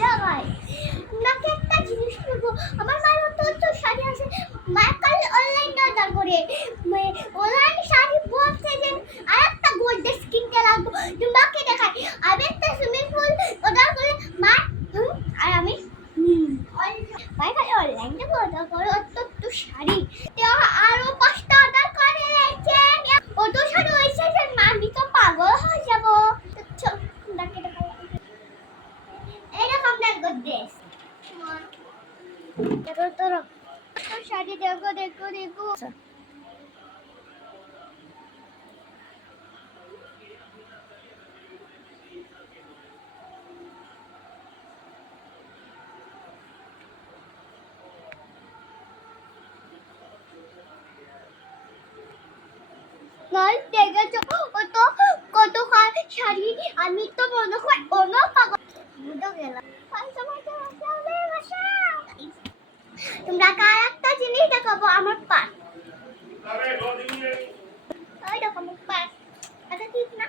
লাগাই নাকি একটা জিনিস নেবো। আমার মায়ের তো শাড়ি আছে, মায়ের কাল অনলাইন অর্ডার করে অনলাইন শাড়ি বলছে যে আর একটা গোল্ডের কিনতে লাগবো। তুমি মাকে দেখাই আমি একটা সুইমিং পুল অর্ডার করে মা আর আমি মায়ের কাল অনলাইন থেকে অর্ডার করে তো শাড়ি আরো 5টা অর্ডার করে রেখেছে। অত শাড়ি হয়েছে যে আমি তো পাগল হয়ে যাবো। এরকম দেখো ড্রেস দেখো তোর শাড়ি দেখো দেখো দেখো নয় দেখেছো কত কত শাড়ি। আমি তো মনে হয় অন্য পাগল বুঝে গেলাম। তোমরা কার একটা জিনিস দেখাবো আমার পাশ ওই দেখো আমার পাশ আচ্ছা ঠিক না।